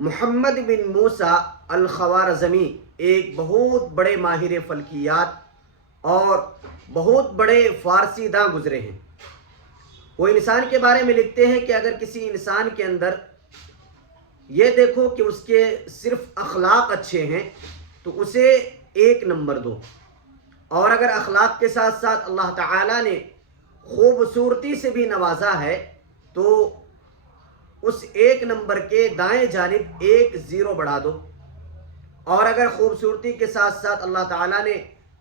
محمد بن موسیٰ الخوارزمی ایک بہت بڑے ماہر فلکیات اور بہت بڑے فارسی داں گزرے ہیں۔ وہ انسان کے بارے میں لکھتے ہیں کہ اگر کسی انسان کے اندر یہ دیکھو کہ اس کے صرف اخلاق اچھے ہیں تو اسے 1 نمبر دو، اور اگر اخلاق کے ساتھ ساتھ اللہ تعالیٰ نے خوبصورتی سے بھی نوازا ہے تو اس 1 نمبر کے دائیں جانب 1 0 بڑھا دو، اور اگر خوبصورتی کے ساتھ ساتھ اللہ تعالیٰ نے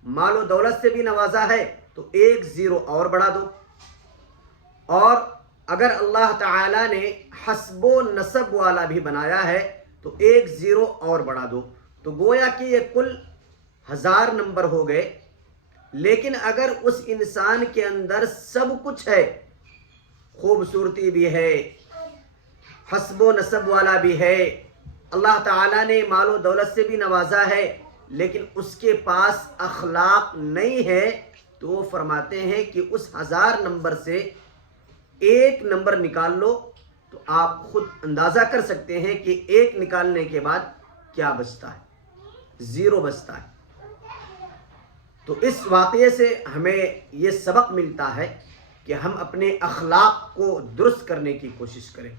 مال و دولت سے بھی نوازا ہے تو 1 0 اور بڑھا دو، اور اگر اللہ تعالیٰ نے حسب و نسب والا بھی بنایا ہے تو 1 0 اور بڑھا دو، تو گویا کہ یہ کل 1000 نمبر ہو گئے۔ لیکن اگر اس انسان کے اندر سب کچھ ہے، خوبصورتی بھی ہے، حسب و نسب والا بھی ہے، اللہ تعالیٰ نے مال و دولت سے بھی نوازا ہے، لیکن اس کے پاس اخلاق نہیں ہے، تو وہ فرماتے ہیں کہ اس 1000 نمبر سے 1 نمبر نکال لو، تو آپ خود اندازہ کر سکتے ہیں کہ 1 نکالنے کے بعد کیا بچتا ہے، 0 بچتا ہے۔ تو اس واقعے سے ہمیں یہ سبق ملتا ہے کہ ہم اپنے اخلاق کو درست کرنے کی کوشش کریں،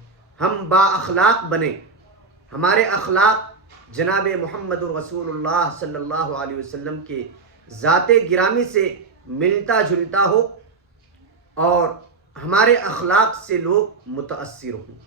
ہم با اخلاق بنیں، ہمارے اخلاق جناب محمد رسول اللہ صلی اللہ علیہ وسلم کے ذات گرامی سے ملتا جلتا ہو، اور ہمارے اخلاق سے لوگ متاثر ہوں۔